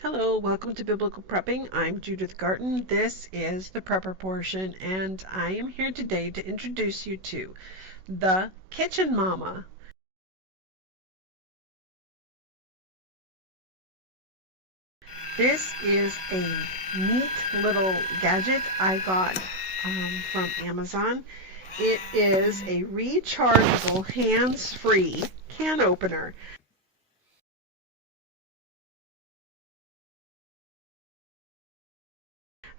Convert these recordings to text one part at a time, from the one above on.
Hello, welcome to Biblical Prepping. I'm Judith Garten. This is the prepper portion, and I am here today to introduce you to the Kitchen Mama. This is a neat little gadget I got from Amazon. It is a rechargeable, hands-free can opener.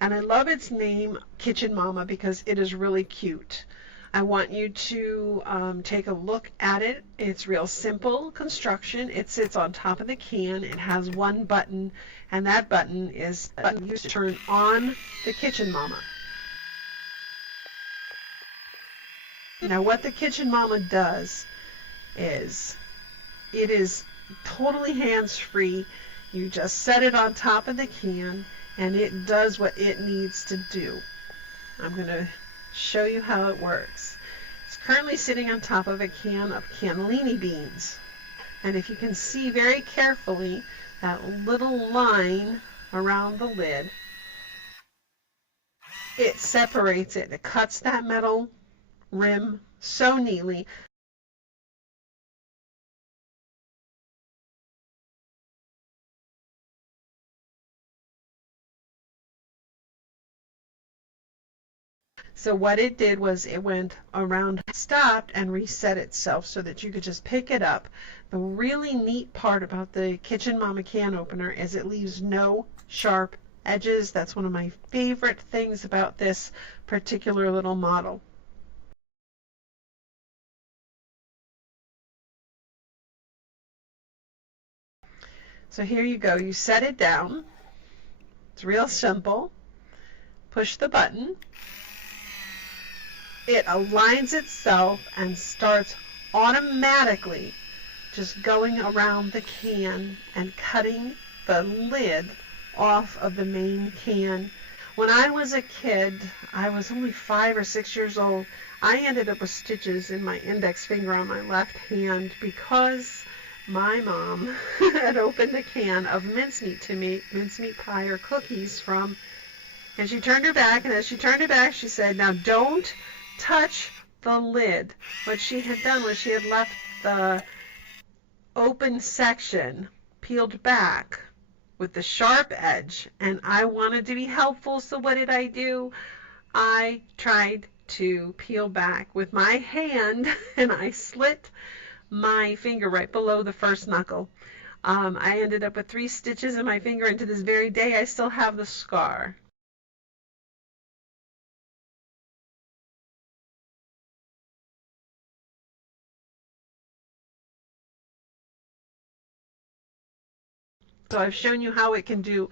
And I love its name, Kitchen Mama, because it is really cute. I want you to take a look at it. It's real simple construction. It sits on top of the can. It has one button, and that button is used to turn on the Kitchen Mama. Now, what the Kitchen Mama does is it is totally hands-free. You just set it on top of the can, and it does what it needs to do. I'm going to show you how it works. It's currently sitting on top of a can of cannellini beans. And if you can see very carefully that little line around the lid, it separates it. It cuts that metal rim so neatly. So what it did was it went around, stopped, and reset itself so that you could just pick it up. The really neat part about the Kitchen Mama can opener is it leaves no sharp edges. That's one of my favorite things about this particular little model. So here you go. You set it down. It's real simple. Push the button. It aligns itself and starts automatically just going around the can and cutting the lid off of the main can. When I was a kid, I was only 5 or 6 years old, I ended up with stitches in my index finger on my left hand because my mom had opened a can of mincemeat to make mincemeat pie or cookies from, and she turned her back, and as she turned her back, she said, "Now don't touch the lid." What she had done was she had left the open section peeled back with the sharp edge, and I wanted to be helpful, so what did I do? I tried to peel back with my hand, and I slit my finger right below the first knuckle. I ended up with 3 stitches in my finger, and to this very day I still have the scar. So I've shown you how it can do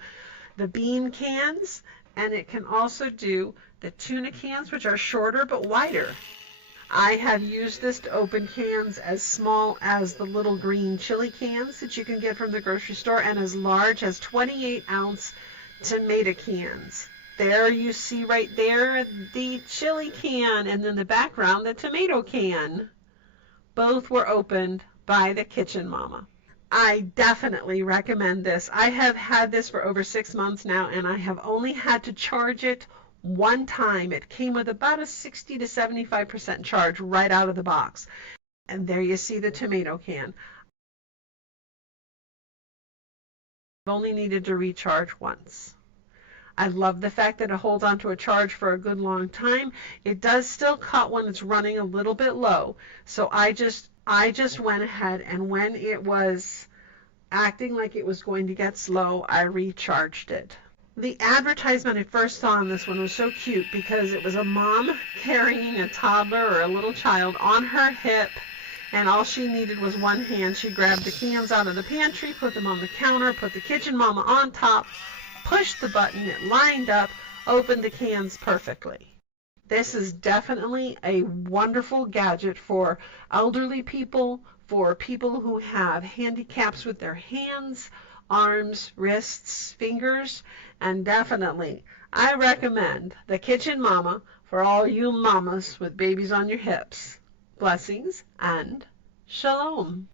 the bean cans, and it can also do the tuna cans, which are shorter but wider. I have used this to open cans as small as the little green chili cans that you can get from the grocery store, and as large as 28-ounce tomato cans. There you see right there the chili can, and in the background the tomato can. Both were opened by the Kitchen Mama. I definitely recommend this. I have had this for over 6 months now, and I have only had to charge it one time. It came with about a 60 to 75% charge right out of the box. And there you see the tomato can. I've only needed to recharge once. I love the fact that it holds onto a charge for a good long time. It does still cut when it's running a little bit low. So I just went ahead, and when it was acting like it was going to get slow, I recharged it. The advertisement I first saw on this one was so cute because it was a mom carrying a toddler or a little child on her hip, and all she needed was one hand. She grabbed the cans out of the pantry, put them on the counter, put the Kitchen Mama on top, pushed the button, it lined up, opened the cans perfectly. This is definitely a wonderful gadget for elderly people, for people who have handicaps with their hands, arms, wrists, fingers, and definitely I recommend the Kitchen Mama for all you mamas with babies on your hips. Blessings and shalom.